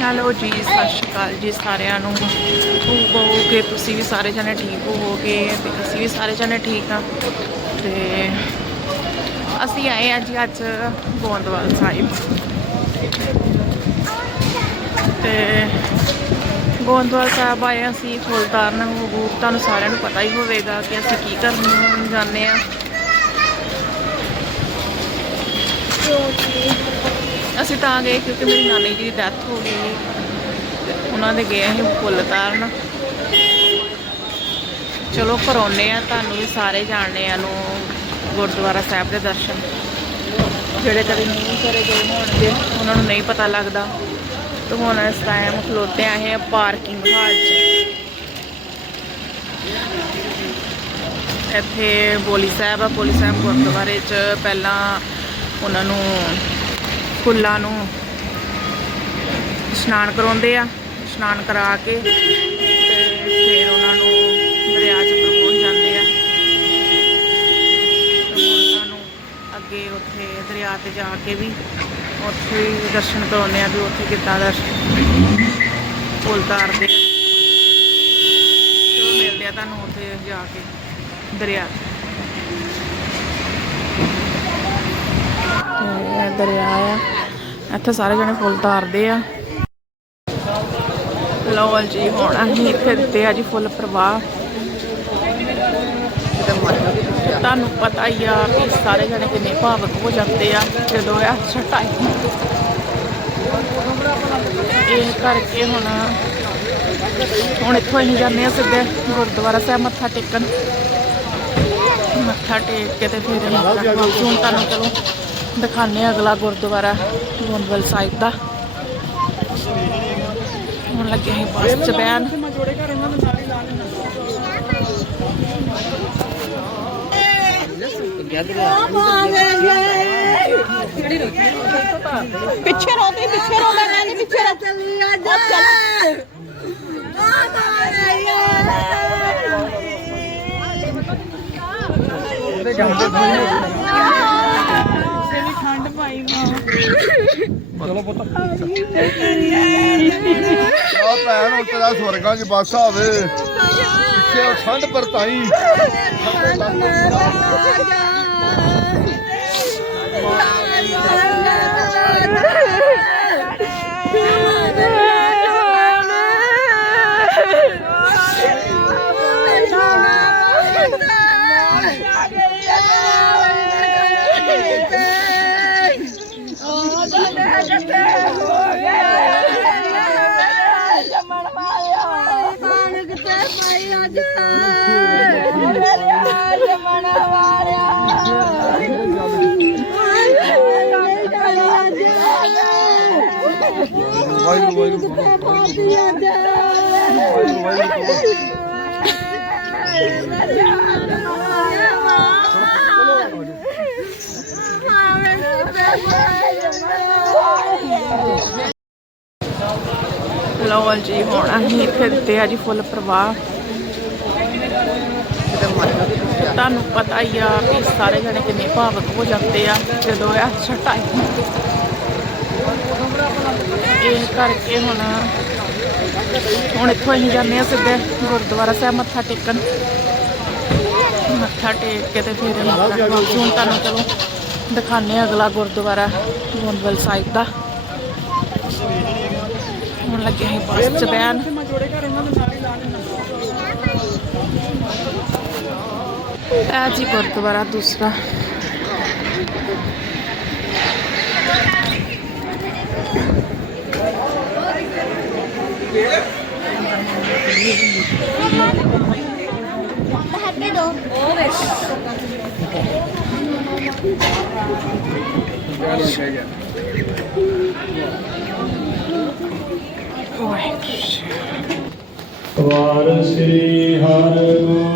Hello ਜੀ, ਸਤਿ ਸ਼੍ਰੀ ਅਕਾਲ ਜੀ ਸਾਰਿਆਂ ਨੂੰ। ਹੋਪ ਕਿ ਤੁਸੀਂ ਵੀ ਸਾਰੇ ਜਣੇ ਠੀਕ ਹੋਵੋਗੇ? ਤੇ ਅਸੀਂ ਵੀ ਸਾਰੇ ਜਣੇ ਠੀਕ ਆ ਤੇ ਅਸੀਂ ਆਏ ਆ ਜੀ ਅੱਜ ਗੋਂਦਵਾਲ ਸਾਹਿਬ। ਤੇ ਗੋਂਦਵਾਲ ਸਾਹਿਬ ਆਏ ਹਾਂ ਅਸੀਂ ਫੁੱਲਦਾਰਨ ਹੋਊ ਤੁਹਾਨੂੰ ਸਾਰਿਆਂ ਨੂੰ ਪਤਾ ਹੀ ਹੋਵੇਗਾ ਕਿ ਅਸੀਂ ਕੀ ਕਰਨ ਜਾਂਦੇ ਆ ਅਸੀਂ ਤਾਂ ਗਏ ਕਿਉਂਕਿ ਮੇਰੀ ਨਾਨੀ ਜੀ ਦੀ ਡੈਥ ਹੋ ਗਈ ਤੇ ਉਹਨਾਂ ਦੇ ਗਏ ਅਸੀਂ ਫੁੱਲ ਤਾਰਨ। ਚਲੋ ਕਰਾਉਨੇ ਆ ਤੁਹਾਨੂੰ ਵੀ ਸਾਰੇ ਜਾਣਦੇ ਆ ਨੂੰ ਗੁਰਦੁਆਰਾ ਸਾਹਿਬ ਦੇ ਦਰਸ਼ਨ। ਜਿਹੜੇ ਕਦੇ ਨਹੀਂ ਕਰੇ ਗਏ ਹੋਣਗੇ, ਉਹਨਾਂ ਨੂੰ ਨਹੀਂ ਪਤਾ ਲੱਗਦਾ। ਤੇ ਹੁਣ ਇਸ ਟਾਈਮ ਖਲੋਤੇ ਆਏ ਆ ਪਾਰਕਿੰਗ ਹਾਲ 'ਚ। ਇੱਥੇ ਬੋਲੀ ਸਾਹਿਬ ਆ, ਬੋਲੀ ਸਾਹਿਬ ਗੁਰਦੁਆਰੇ 'ਚ ਪਹਿਲਾਂ ਉਹਨਾਂ ਨੂੰ ਫੁੱਲਾਂ ਨੂੰ ਇਸ਼ਨਾਨ ਕਰਾਉਂਦੇ ਆ, ਇਸ਼ਨਾਨ ਕਰਾ ਕੇ ਤੇ ਫਿਰ ਉਹਨਾਂ ਨੂੰ ਦਰਿਆ 'ਚ ਪਹੁੰਚ ਜਾਂਦੇ ਆ। ਤੇ ਉਹਨਾਂ ਨੂੰ ਅੱਗੇ ਉੱਥੇ ਦਰਿਆ ਤੇ ਜਾ ਕੇ ਵੀ ਉੱਥੇ ਦਰਸ਼ਨ ਕਰਾਉਂਦੇ ਆ ਵੀ ਉੱਥੇ ਕਿੱਦਾਂ ਦਰਸ਼ਨ ਫੁੱਲ ਤਾਰਦੇ ਆ। ਚਲੋ ਮਿਲਦੇ ਆ ਤੁਹਾਨੂੰ ਉੱਥੇ ਜਾ ਕੇ ਦਰਿਆ ਤੇ ਇਹ ਦਰਿਆ ਆ। ਇੱਥੇ ਸਾਰੇ ਜਣੇ ਫੁੱਲ ਤਾਰਦੇ ਆ। ਲਓ ਜੀ, ਹੁਣ ਅਸੀਂ ਇੱਥੇ ਦਿੱਤੇ ਆ ਜੀ ਫੁੱਲ ਪ੍ਰਵਾਹ। ਤੁਹਾਨੂੰ ਪਤਾ ਹੀ ਆ ਕਿ ਸਾਰੇ ਜਣੇ ਕਿੰਨੇ ਭਾਵਕ ਹੋ ਜਾਂਦੇ ਆ ਜਦੋਂ ਇਹ ਛਟਾਈ ਇਹ ਕਰਕੇ ਹੁਣ ਹੁਣ ਇੱਥੋਂ ਅਸੀਂ ਜਾਂਦੇ ਆ ਸਿੱਧੇ ਗੁਰਦੁਆਰਾ ਸਾਹਿਬ ਮੱਥਾ ਟੇਕਣ। ਮੱਥਾ ਟੇਕ ਕੇ ਤੇ ਫਿਰ ਹੁਣ ਤੁਹਾਨੂੰ ਚਲੋ ਦਿਖਾਣੇ ਅਗਲਾ ਗੁਰਦੁਆਰਾ ਗੋਂਦਵਾਲ ਸਾਹਿਬ ਦਾ। ਹੁਣ ਲੱਗੇ ਅਸੀਂ ਬੱਸ ਚ ਬੈਣ ਪਿੱਛੇ ਰੋ ਤੇ ਪਿੱਛੇ ਰੋ ਮੈਂ ਨਹੀਂ ਪਿੱਛੇ ਰੋ ਚਲੀ। ਆ ਜਾ ਆ ਠੰਡ ਪਾਈ ਆ ਭੈਣ ਹੁਣ ਤੇਰਾ ਸਵਰਗਾਂ 'ਚ ਬਾਸਾ ਹੋਵੇ। ਪਿੱਛੇ ਉਹ ਠੰਡ ਪਰਤਾਈ। ਵਾਹਿਗੁਰੂ ਵਾਹਿਗੁਰੂ ਲਓ ਜੀ ਹੁਣ ਅਸੀਂ ਇੱਥੇ ਦਿੱਤੇ ਆ ਜੀ ਫੁੱਲ ਪ੍ਰਵਾਹ। ਤੁਹਾਨੂੰ ਪਤਾ ਹੀ ਆ ਕਿ ਸਾਰੇ ਜਣੇ ਕਿੰਨੇ ਭਾਵਕ ਹੋ ਜਾਂਦੇ ਆ ਜਦੋਂ ਇਹ ਛਟਾਈ ਇਹ ਕਰਕੇ ਹੁਣ ਹੁਣ ਇੱਥੋਂ ਅਸੀਂ ਜਾਂਦੇ ਆ ਸਿੱਧੇ ਗੁਰਦੁਆਰਾ ਸਾਹਿਬ ਮੱਥਾ ਟੇਕਣ। ਮੱਥਾ ਟੇਕ ਕੇ ਤੇ ਫਿਰ ਵਾਪਸ ਹੁਣ ਤੁਹਾਨੂੰ ਚਲੋ ਦਿਖਾਣੇ ਅਗਲਾ ਗੁਰਦੁਆਰਾ, ਗੋਂਦਵਾਲ ਸਾਹਿਬ ਦਾ। ਹੁਣ ਲੱਗੇ ਅਸੀਂ ਬੱਸ ਚ ਬੈਣ ਇਹ ਜੀ ਗੁਰਦੁਆਰਾ ਦੂਸਰਾ ਹੱਟੇ ਦੋ ਵਾਹਿਗੁਰੂ ਜੀ। ਵਾਰ ਸ੍ਰੀ ਹਰਿ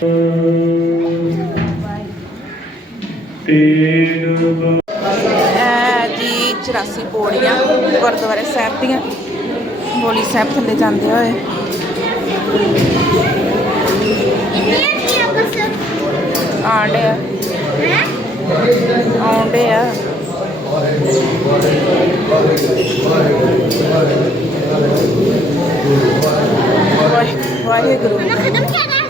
ਤੇਗ ਜੀ 84 ਪੌੜੀਆਂ, ਗੁਰਦੁਆਰੇ ਸਾਹਿਬ ਦੀਆਂ। ਬੋਲੀ ਸਾਹਿਬ ਥੱਲੇ ਜਾਂਦੇ ਹੋਏ। ਆਂਡੇ ਆ। ਆਉਂਦੇ ਆ। ਵਾਹਿ-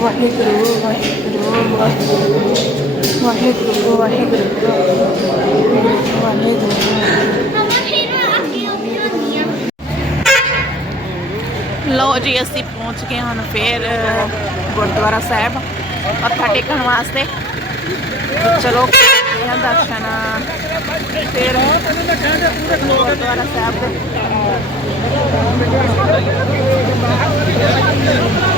ਵਾਹਿਗੁਰੂ ਵਾਹਿਗੁਰੂ ਵਾਹਿਗੁਰੂ ਵਾਹਿਗੁਰੂ ਵਾਹਿਗੁਰੂ। ਵਾਹਿਗੁਰੂ ਮਮਾ ਲੋ ਜੀ, ਅਸੀਂ ਪਹੁੰਚ ਗਏ ਹੁਣ ਫੇਰ ਗੁਰਦੁਆਰਾ ਸਾਹਿਬ, ਮੱਥਾ ਟੇਕਣ ਵਾਸਤੇ। ਚਲੋ, ਕਰਦੇ ਹਾਂ ਦਰਸ਼ਨ। ਫੇਰ ਗੁਰਦੁਆਰਾ ਸਾਹਿਬ। ਦੇ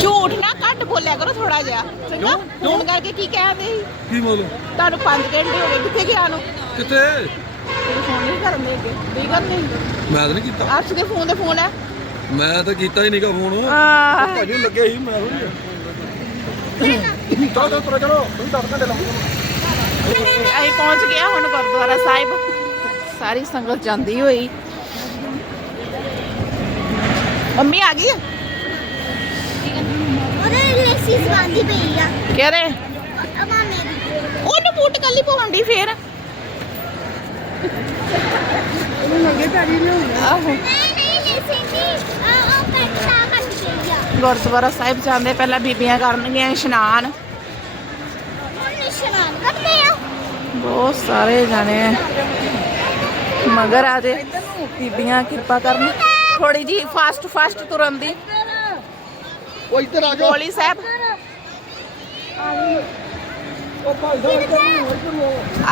ਝੂਠ ਨਾ ਘੱਟ ਬੋਲਿਆ ਕਰੋ ਥੋੜਾ ਜਿਹਾ ਚੰਗਾ? ਫੋਨ ਕਰਕੇ ਕੀ ਕਹਿੰਦੇ ਸੀ? ਕੀ ਬੋਲੋ? ਤੁਹਾਨੂੰ 5 ਘੰਟੇ ਹੋ ਗਏ ਕਿੱਥੇ ਗਿਆ ਨੂੰ? ਕਿੱਥੇ? ਤੇਰੇ ਫੋਨ ਨਹੀਂ ਕਰਨ ਦੇ ਅੱਗੇ ਕੀ ਗੱਲ ਨਹੀਂ। ਮੈਂ ਤਾਂ ਨਹੀਂ ਕੀਤਾ। ਅਰਸ਼ ਦੇ ਫੋਨ ਦੇ ਫੋਨ ਹੈ? ਮੈਂ ਤਾਂ ਕੀਤਾ ਹੀ ਨਹੀਂਗਾ ਫੋਨ। ਆਹ, ਭਾਜੀ ਨੂੰ ਲੱਗੇ ਸੀ ਮੈਂ ਥੋੜੀ ਚਲੋ ਚਲੋ ਚਲੋ ਤੁਸੀਂ 10 ਘੰਟੇ ਲਾਉਂਗੇ ਅਸੀਂ ਪਹੁੰਚ ਗਏ ਹੁਣ ਗੁਰਦੁਆਰਾ ਸਾਹਿਬ। ਸਾਰੀ ਸੰਗਤ ਜਾਂਦੀ ਹੋਈ। ਮੰਮੀ ਆ ਗਈ? ਉਹਦੇ ਲੈਸੀ ਸਵਾਦੀ ਪਈ ਆ। ਕਿਹੜੇ ਅਮਾ ਮੇਰੀ ਉਹਨੂੰ ਬੂਟ ਕੱਲੀ ਪਾਉਂਦੀ ਫੇਰ। ਆਹੋ। ਨਹੀਂ ਨਹੀਂ ਲੈਸੀ ਨਹੀਂ। ਆ ਉਹ ਕੱਟਾ ਕੱਟ ਗਈ ਆ। ਗੁਰਦੁਆਰਾ ਸਾਹਿਬ ਜਾਂਦੇ ਪਹਿਲਾਂ ਬੀਬੀਆਂ ਕਰਨਗੀਆਂ ਇਸ਼ਨਾਨ। ਹੁਣ ਨਿਸ਼ਾਨ ਕਰਦੇ ਆ। ਬਹੁਤ ਸਾਰੇ ਜਾਣੇ ਆ। ਮਗਰ ਆ ਜੇ। ਬੀਬੀਆਂ ਕਿਰਪਾ ਕਰਨ। ਥੋੜੀ ਜੀ ਫਾਸਟ ਫਾਸਟ ਤੁਰਨ ਦੀ। ਉਹ ਇੱਧਰ ਆ ਜਾਓ ਬੋਲੀ ਸਾਹਿਬ।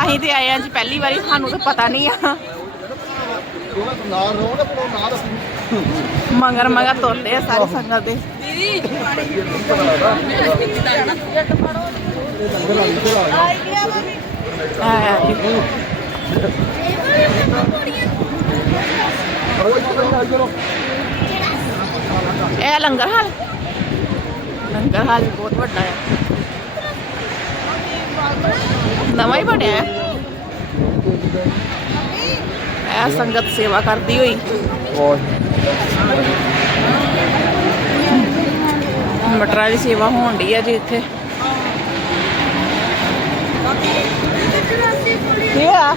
ਅਸੀਂ ਤੇ ਆਏ ਆ ਜੀ ਪਹਿਲੀ ਵਾਰੀ ਸਾਨੂੰ ਤਾਂ ਪਤਾ ਨਹੀਂ ਆ। ਮਗਰ ਮਗਰ ਤੁਰਦੇ ਆ ਸਾਰੀ ਸੰਗਤ ਦੇ। ਆ ਜੀ। ਇਹ ਲੰਗਰ ਹਾਲ? ਲੰਗਰ ਹਾਲ ਬਹੁਤ ਵੱਡਾ ਹੈ। ਨਵਾਂ ਹੀ ਬਣਿਆ ਹੈ। ਇਹ ਸੰਗਤ ਸੇਵਾ ਕਰਦੀ ਹੋਈ। ਮਟਰਾਂ ਦੀ ਸੇਵਾ ਹੋਣ ਡਈ ਆ ਜੀ ਇੱਥੇ। ਕੀ ਆ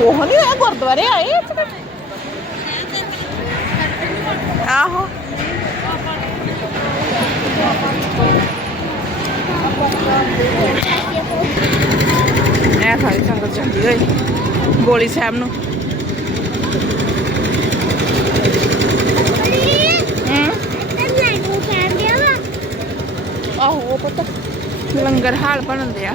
ਉਹ ਨਹੀਂ ਹੋਇਆ, ਗੁਰਦੁਆਰੇ ਆਏ ਇੱਥੇ ਆਹੋ। ਇਹ ਸਾਰੀ ਸੰਗਤ ਜਾਂਦੀ ਹੋਈ ਬੋਲੀ ਸਾਹਿਬ ਨੂੰ। ਆਹੋ, ਉਹ ਪਤਾ, ਲੰਗਰ ਹਾਲ ਬਣਦੇ ਆ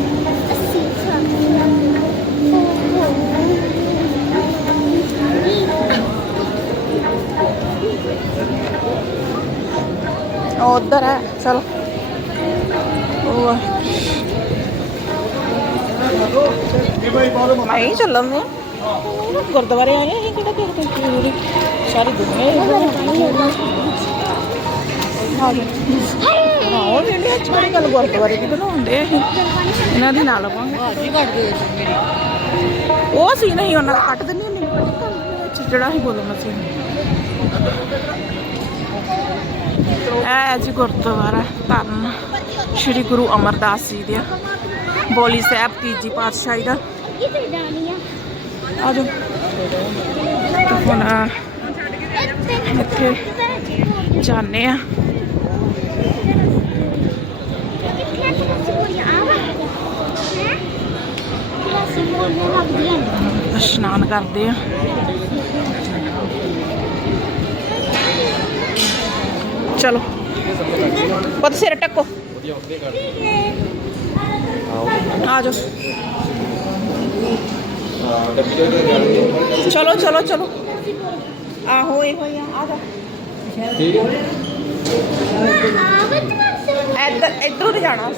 ਉਧਰ ਹੈ ਚਲੋ। ਮੈਂ ਹੀ ਚੱਲਣ ਨੂੰ? ਗੁਰਦੁਆਰੇ ਆਏ ਅਸੀਂ ਕਿਹੜਾ ਤੋਂ ਜ਼ਰੂਰੀ ਸਾਰੀ ਦੁਨੀਆ ਹੀ ਆਹ ਜਿਹੜੇ ਅੱਛਾ ਗੱਲ ਗੁਰਦੁਆਰੇ ਦੀ ਬਣਾਉਂਦੇ ਇਹ। ਇਹਨਾਂ ਦੀ ਨਾਲ ਲਵਾਂਗੇ ਉਹ ਸੀ ਨਹੀਂ ਉਹਨਾਂ ਦਾ ਕੱਟ ਦਿੰਦੀ ਹੁੰਦੀ ਜਿਹੜਾ ਹੀ ਬੋਲਣਾ ਸੀ। ਇਹ ਜੀ ਗੁਰਦੁਆਰਾ ਧੰਨ ਸ਼੍ਰੀ ਗੁਰੂ ਅਮਰਦਾਸ ਜੀ ਦੇ ਬੋਲੀ ਸਾਹਿਬ ਤੀਜੀ ਪਾਤਸ਼ਾਹੀ ਦਾ। ਕਿਤੇ ਜਾਣੀ ਆ ਆ ਜਾਓ ਤੇ ਹੁਣ ਇੱਥੇ ਜਾਂਦੇ ਆ। ਇਸ਼ਨਾਨ ਕਰਦੇ ਆ। ਚਲੋ ਪਤ ਸਿਰ ਟੱਕੋ ਆ ਜਾਓ ਚਲੋ ਚਲੋ ਚਲੋ ਆਹੋ ਇਹੋ ਹੀ ਆ ਆ ਜਾ ਇੱਧਰ ਇੱਧਰੋਂ ਦੀ ਜਾਣਾ